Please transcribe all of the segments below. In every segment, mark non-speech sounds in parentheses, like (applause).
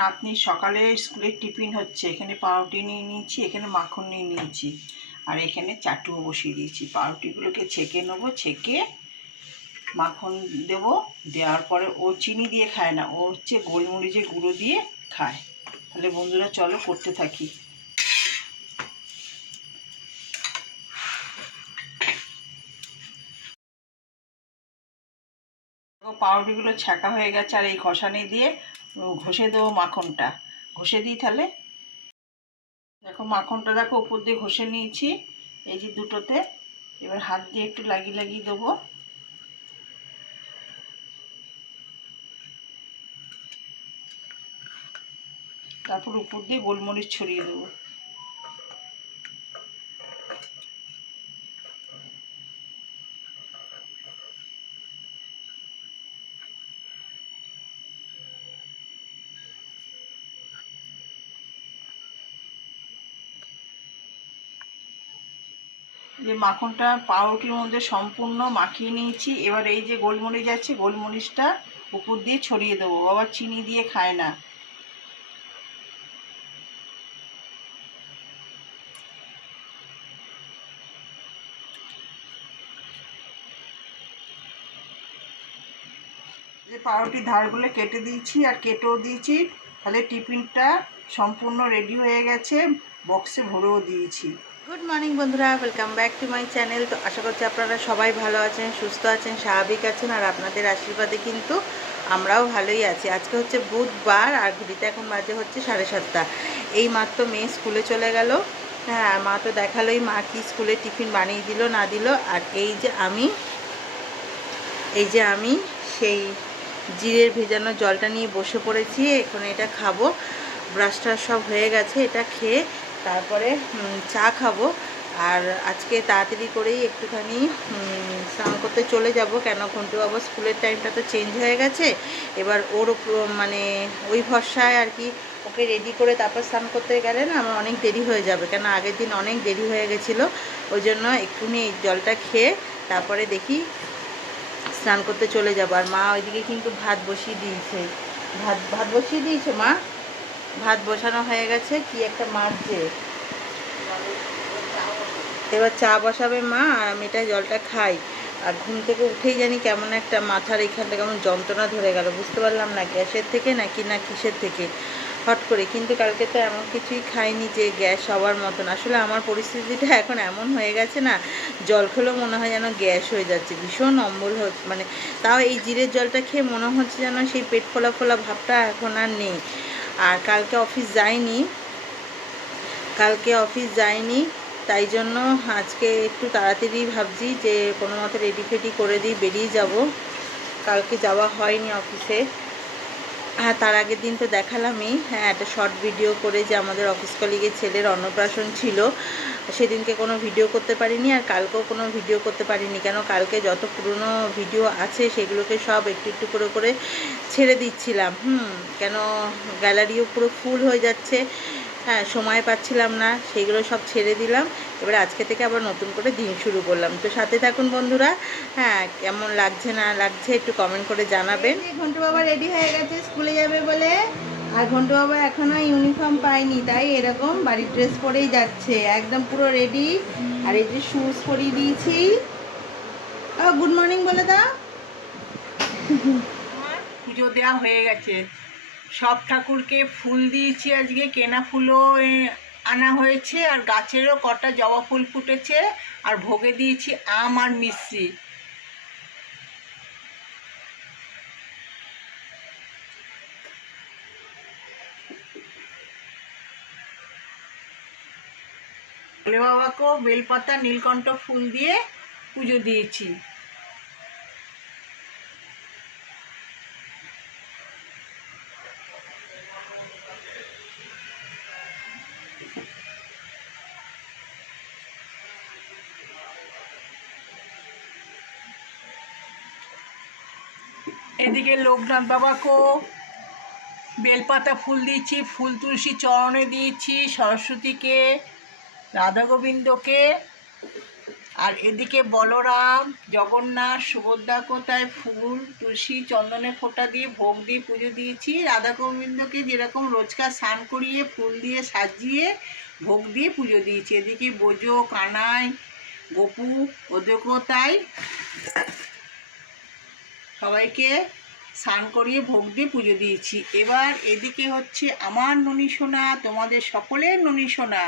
নাতনির সকালে স্কুলের টিফিন হচ্ছে, এখানে পাউরুটি নিয়ে নিয়েছি, এখানে মাখন নিয়ে নিয়েছি, আর এখানে চাটুও বসিয়ে দিয়েছি। পাউরুটিগুলোকে ছেঁকে নেব, ছেঁকে মাখন দেব, দেওয়ার পরে ও চিনি দিয়ে খায় না, ও হচ্ছে গোলমরিচের গুঁড়ো দিয়ে খায়। তাহলে বন্ধুরা, চলো করতে থাকি। পাউরুটিগুলো ছাকা হয়ে গেছে, আর এই ঘষানি দিয়ে ঘষে দেবো মাখনটা। ঘষে দিই তাহলে। দেখো মাখনটা দেখো উপর দিয়ে ঘষে নিয়েছি। এই যে দুটোতে। এবার হাত দিয়ে একটু লাগিয়ে লাগিয়ে দেবো। তারপর উপর দিয়ে গোলমরিচ ছড়িয়ে দেবো। যে মাখনটা পাউরুটির মধ্যে সম্পূর্ণ মাখিয়ে নিয়েছি। এবার এই যে গোলমরিচ আছে, গোলমরিচটা উপর দিয়ে ছড়িয়ে দেবো। আবার চিনি দিয়ে খায় না। যে পাউরুটির ধারগুলো কেটে দিয়েছি আর কেটেও দিয়েছি। তাহলে টিফিনটা সম্পূর্ণ রেডি হয়ে গেছে। বক্সে ভরেও দিয়েছি। গুড মর্নিং বন্ধুরা। Welcome back to my channel তো আশা করছি আপনারা সবাই ভালো আছেন, সুস্থ আছেন, স্বাভাবিক আছেন, আর আপনাদের আশীর্বাদে কিন্তু আমরাও ভালোই আছি। আজকে হচ্ছে বুধবার, আর ঘুরিতে এখন বাজে হচ্ছে সাড়ে সাতটা। এই মাত্র মেয়ে স্কুলে চলে গেল। হ্যাঁ মা তো দেখালোই মা কি স্কুলে টিফিন বানিয়ে দিল, না দিল। আর এই যে আমি, এই যে আমি সেই জিরের ভেজানো জলটা নিয়ে বসে পড়েছি। এখন এটা খাব। ব্রাশটা সব হয়ে গেছে, এটা খেয়ে তারপরে চা খাব। আর আজকে তাড়াতাড়ি করেই একটুখানি স্নান করতে চলে যাব। কেন ঘন্টু বাবা, স্কুলের টাইমটা তো চেঞ্জ হয়ে গেছে। এবার ওর মানে ওই ভরসায় আর কি ওকে রেডি করে তারপর স্নান করতে গেলে না আমার অনেক দেরি হয়ে যাবে। কেন আগের দিন অনেক দেরি হয়ে গেছিল। ওই জন্য একটুখানি জলটা খেয়ে তারপরে দেখি স্নান করতে চলে যাব। আর মা ওইদিকে কিন্তু ভাত বসিয়ে দিয়েছে। ভাত ভাত বসিয়ে দিয়েছে মা? ভাত বসানো হয়ে গেছে, কি একটা মারছে এবার চা বসাবে মা, আর আমি এটা জলটা খাই। আর ঘুম থেকে উঠেই জানি কেমন একটা মাথার এখানটা কেমন যন্ত্রণা ধরে গেল। বুঝতে পারলাম না গ্যাসের থেকে নাকি না কিসের থেকে। হট করে, কিন্তু কালকে তো এমন কিছুই খাইনি যে গ্যাস হওয়ার মতন। আসলে আমার পরিস্থিতিটা (laughs) এখন এমন হয়ে গেছে না, জল খেলেও মনে হয় যেন গ্যাস হয়ে যাচ্ছে। ভীষণ অম্বল হচ্ছে মানে তাও এই জিরের জলটা খেয়ে মনে হচ্ছে যেন সেই পেট ফোলা ফোলা ভাবটা এখন আর নেই। আর কালকে অফিস যাইনি। কালকে অফিস যাইনি, তাই জন্য আজকে একটু তাড়াতাড়ি ভাবছি যে কোনো মতো রেডি ফেডি করে দিই বেরিয়ে যাব। কালকে যাওয়া হয়নি অফিসে। হ্যাঁ তার আগের দিন তো দেখালামই। হ্যাঁ একটা শর্ট ভিডিও করে যে আমাদের অফিস কলিগের ছেলের অন্নপ্রাশন ছিল। সেদিনকে কোনো ভিডিও করতে পারিনি আর কালকেও কোনো ভিডিও করতে পারিনি। কেন? কালকে যত পুরনো ভিডিও আছে, সেগুলোকে সব একটু একটু করে করে ছেড়ে দিচ্ছিলাম। হুম, কেন? গ্যালারিও পুরো ফুল হয়ে যাচ্ছে। হ্যাঁ সময় পাচ্ছিলাম না সেইগুলো সব ছেড়ে দিলাম। এবার আজকে থেকে আবার নতুন করে দিন শুরু করলাম। তো সাথে থাকুন বন্ধুরা। হ্যাঁ কেমন লাগছে না লাগছে একটু কমেন্ট করে জানাবেন। ঘন্টু বাবা রেডি হয়ে গেছে স্কুলে যাবে বলে। আর ঘন্টু বাবা এখনও ইউনিফর্ম পায়নি তাই এরকম বাড়ির ড্রেস পরেই যাচ্ছে। একদম পুরো রেডি আর এই যে শুজ পরিয়ে দিয়েছি। গুড মর্নিং বলে দাও। পুজো দেওয়া হয়ে গেছে। সব ঠাকুরকে ফুল দিয়েছি আজকে। কেনা ফুলও আনা হয়েছে আর গাছেরও কটা জবা ফুল ফুটেছে আর ভোগে দিয়েছি আম আর মিষ্টি। ভোলে বাবাকেও বেলপাতা, নীলকণ্ঠ ফুল দিয়ে পুজো দিয়েছি। এদিকে লোকনাথ বাবাকেও বেলপাতা ফুল দিয়েছি ফুল তুলসী চরণে দিয়েছি, সরস্বতীকে রাধা গোবিন্দকে আর এদিকে বলরাম, জগন্নাথ সুভদ্রা কোথায় ফুল, তুলসী, চন্দনে ফোঁটা দিয়ে ভোগ দিয়ে পুজো দিয়েছি। রাধা গোবিন্দকে যেরকম রোজকার স্নান করিয়ে, ফুল দিয়ে সাজিয়ে ভোগ দিয়ে পুজো দিয়েছি। এদিকে বোজো, কানাই, গপু, ওদেরকেও তাই সবাইকে স্নান করিয়ে ভোগ দিয়ে পুজো দিয়েছি। এবার এদিকে হচ্ছে আমার ননী সোনা, তোমাদের সকলের ননী সোনা।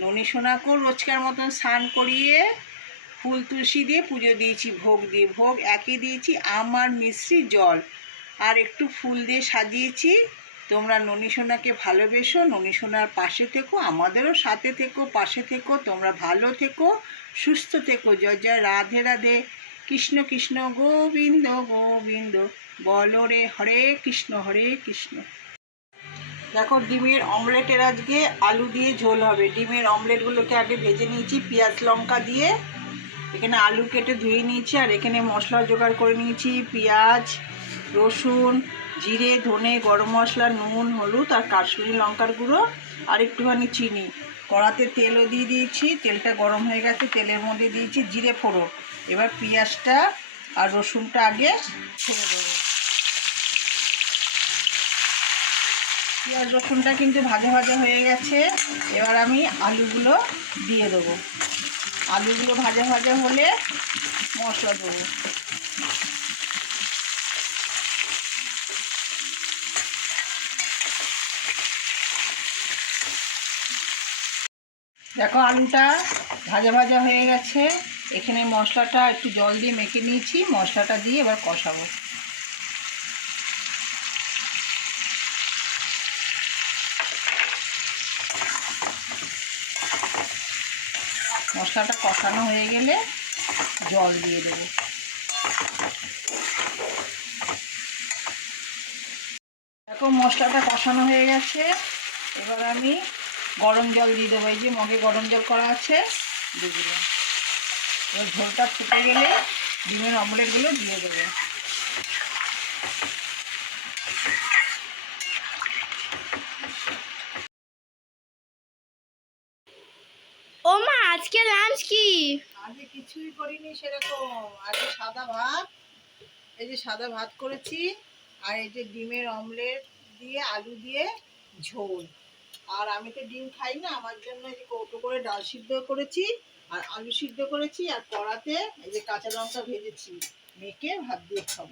ননী সোনাকেও রোজকার মতন স্নান করিয়ে ফুল তুলসী দিয়ে পুজো দিয়েছি, ভোগ দিয়ে। ভোগ একে দিয়েছি আমার মিশ্রি জল। আর একটু ফুল দিয়ে সাজিয়েছি। তোমরা ননী সোনাকে ভালোবেসো, ননী সোনার পাশে থেকো, আমাদেরও সাথে থেকো, পাশে থেকো, তোমরা ভালো থেকো, সুস্থ থেকো। জয় জয়, রাধে রাধে। কৃষ্ণ কৃষ্ণ, গোবিন্দ গোবিন্দ। বল রে হরে কৃষ্ণ হরে কৃষ্ণ। দেখো, ডিমের অমলেটের আজকে আলু দিয়ে ঝোল হবে। ডিমের অমলেটগুলোকে আগে ভেজে নিয়েছি, পেঁয়াজ লঙ্কা দিয়ে। এখানে আলু কেটে ধুয়ে নিয়েছি, আর এখানে মশলা জোগাড় করে নিয়েছি। পেঁয়াজ, রসুন, জিরে, ধনে, গরম মশলা, নুন, হলুদ, আর কাশ্মীরি লঙ্কার গুঁড়ো, আর একটুখানি চিনি। কড়াতে তেলও দিয়ে দিয়েছি। তেলটা গরম হয়ে গেছে, তেলের মধ্যে দিয়েছি জিরে ফোড়ো এবার পেঁয়াজটা আর রসুনটা আগে ছেড়ে দেবো পেঁয়াজ রসুনটা কিন্তু ভাজা ভাজা হয়ে গেছে। এবার আমি আলুগুলো দিয়ে দেবো। আলুগুলো ভাজা ভাজা হলে মশলা দেবো। দেখো আলুটা ভাজা ভাজা হয়ে গেছে। এখানে মশলাটা একটু জল দিয়ে মেখে নিয়েছি, মশলাটা দিয়ে এবার কষাবো। মশলাটা কষানো হয়ে গেলে জল দিয়ে দেবো। দেখো মশলাটা কষানো হয়ে গেছে। এবার আমি গরম জল দিয়ে দেবো। এই যে মগে গরম জল করা আছে, দিয়ে দিলাম। এবার ঝোলটা ফুটে গেলে ডিমের অমলেটগুলো দিয়ে দেবো। ও মা আজকে লাঞ্চ কি? আজকে কিছুই করিনি সেরকম। আজকে সাদা ভাত এই যে সাদা ভাত করেছি আর এই যে ডিমের অমলেট দিয়ে আলু দিয়ে ঝোল। আর আমি তো ডিম খাই না আমার জন্য এই যে কৌটো করে ডাল সিদ্ধ করেছি। আর আলু সিদ্ধ করেছি আর কড়াতে এই যে কাঁচা লঙ্কা ভেজেছি, মেখে ভাত দিয়ে খাব।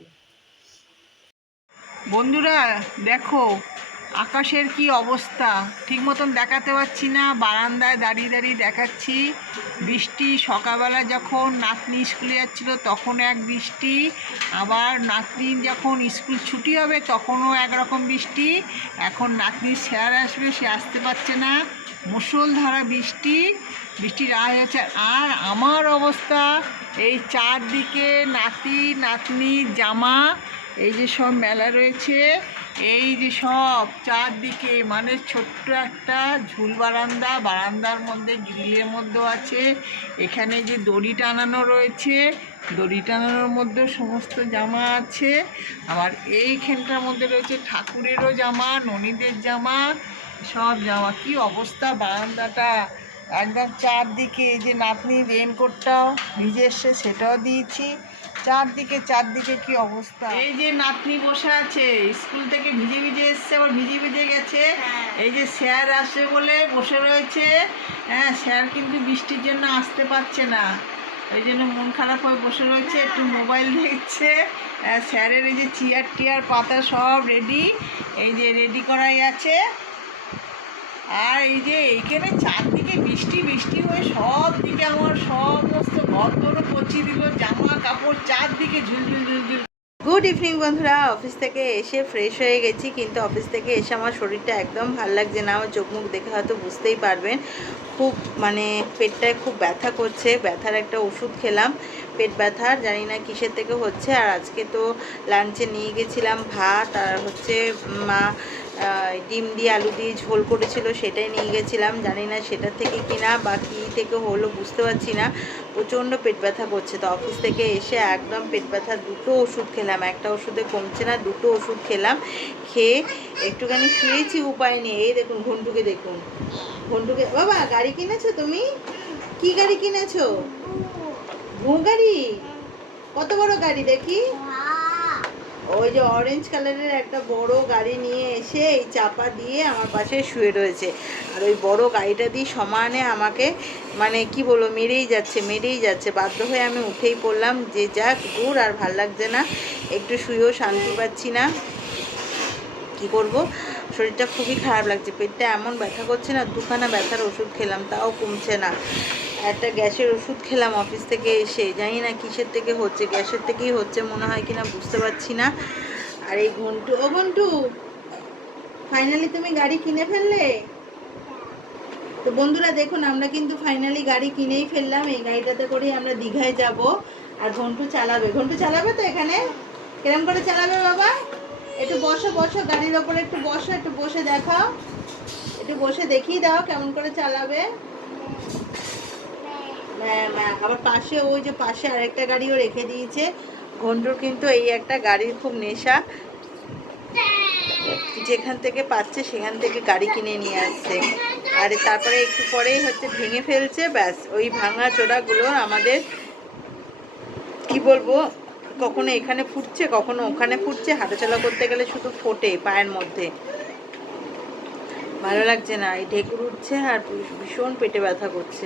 বন্ধুরা, দেখো, আকাশের কি অবস্থা? ঠিক মতন দেখাতে পারছি না, বারান্দায় দাঁড়িয়ে দাঁড়িয়ে দেখাচ্ছি। বৃষ্টি সকালবেলা যখন নাতনি স্কুলে যাচ্ছিল, তখন এক বৃষ্টি। আবার নাতনি যখন স্কুল ছুটি হবে, তখনও একরকম বৃষ্টি। এখন নাতনির স্যার আসবে, সে আসতে পারছে না। মুষলধারা বৃষ্টি। বৃষ্টির আয় হচ্ছে আর আমার অবস্থা, এই চারদিকে নাতি নাতনির জামা, এই যে সব মেলা রয়েছে, এই যে সব চারদিকে মানে ছোট্ট একটা ঝুল বারান্দা, বারান্দার মধ্যে গ্রিলের মধ্যেও আছে, এখানে যে দড়ি টানানো রয়েছে, দড়ি টানানোর মধ্যে সমস্ত জামা আছে, আবার এইখানটার মধ্যে রয়েছে ঠাকুরেরও জামা, ননীদের জামা, সব জামা। কি অবস্থা বারান্দাটা? একদম চারদিকে এই যে নাতনি রেনকোটটাও ভিজে এসছে সেটাও দিয়েছি। চারদিকে চারদিকে কি অবস্থা? এই যে নাতনি বসে আছে স্কুল থেকে ভিজে ভিজে এসছে আবার ভিজে ভিজে গেছে। এই যে স্যার আসে বলে বসে রয়েছে। হ্যাঁ স্যার কিন্তু বৃষ্টির জন্য আসতে পারছে না। ওই জন্য মন খারাপ হয়ে বসে রয়েছে একটু মোবাইল দেখছে। আহ, স্যারের এই যে চেয়ার টিয়ার পাতা সব রেডি এই যে রেডি করাই আছে। আর এই যে এইখানে চারদিকে বৃষ্টি বৃষ্টি হয়ে সব দিকে আমার সমস্ত ঘর ধরো পচিয়ে দিল, জামা কাপড় চারদিকে ঝুলঝুল ঝুলঝুল। গুড ইভিনিং বন্ধুরা। অফিস থেকে এসে ফ্রেশ হয়ে গেছি, কিন্তু অফিস থেকে এসে আমার শরীরটা একদম ভালো লাগছে না। আমার চোখ মুখ দেখে হয়তো বুঝতেই পারবেন, খুব মানে পেটটায় খুব ব্যথা করছে। ব্যথার একটা ওষুধ খেলাম, পেট ব্যথার জানি না কিসের থেকে হচ্ছে। আর আজকে তো লাঞ্চে নিয়ে গেছিলাম ভাত, আর হচ্ছে মা ডিম দিয়ে আলু দিয়ে ঝোল করেছিল সেটাই নিয়ে গেছিলাম। জানি না সেটা থেকে কিনা বা কী থেকে হলো বুঝতে পারছি না। প্রচণ্ড পেট ব্যথা করছে। তো অফিস থেকে এসে একদম পেট ব্যথা দুটো ওষুধ খেলাম। একটা ওষুধে কমছে না দুটো ওষুধ খেলাম। খেয়ে একটুখানি শুয়েছি উপায় নেই। এই দেখুন ঘন্টুকে দেখুন। ঘন্টুকে বাবা গাড়ি কিনেছো তুমি? কি গাড়ি কিনেছো? ভু গাড়ি? কত বড় গাড়ি দেখি? ওই যে অরেঞ্জ কালারের একটা বড় গাড়ি নিয়ে এসে এই চাপা দিয়ে আমার পাশে শুয়ে রয়েছে। আর ওই বড় গাড়িটা দিয়ে সমানে আমাকে মানে কি বলব, মেরেই যাচ্ছে মেরেই যাচ্ছে। বাধ্য হয়ে আমি উঠেই পড়লাম যে যাক, দূর আর ভালো লাগছে না। একটু শুয়েও শান্তি পাচ্ছি না। কি করব? শরীরটা খুবই খারাপ লাগছে। পেটটা এমন ব্যথা করছে না, দুখানা ব্যথার ওষুধ খেলাম, তাও কমছে না। একটা গ্যাসের ওষুধ খেলাম অফিস থেকে এসে। জানি না কিসের থেকে হচ্ছে, গ্যাসের থেকেই হচ্ছে মনে হয় কিনা, বুঝতে পারছি না। আর এই ঘন্টু, ও ঘন্টু ফাইনালি তুমি গাড়ি কিনে ফেললে? তো বন্ধুরা, দেখুন, আমরা কিন্তু ফাইনালি গাড়ি কিনেই ফেললাম, এই গাড়িটাতে করেই আমরা দীঘায় যাব। আর ঘন্টু চালাবে। ঘন্টু চালাবে তো এখানে? কিরম করে চালাবে বাবা? একটু বসো বসো, গাড়ির ওপরে একটু বসো, একটু বসে দেখাও। একটু বসে দেখিয়ে দাও কেমন করে চালাবে। আবার পাশে ওই যে পাশে আরেকটা গাড়িও রেখে দিয়েছে। ঘন্টুর কিন্তু এই একটা গাড়ির খুব নেশা। যেখান থেকে পাচ্ছে সেখান থেকে গাড়ি কিনে নিয়ে আসছে। আর তারপরে একটু পরেই হচ্ছে ভেঙে ফেলছে, ব্যাস। ওই ভাঙা চোরাগুলো আমাদের কি বলব, কখনো এখানে ফুটছে, কখনো ওখানে ফুটছে। হাঁটাচলা করতে গেলে শুধু ফোটে পায়ের মধ্যে। ভালো লাগছে না। এই ঢেকুর উঠছে আর ভীষণ পেটে ব্যথা করছে।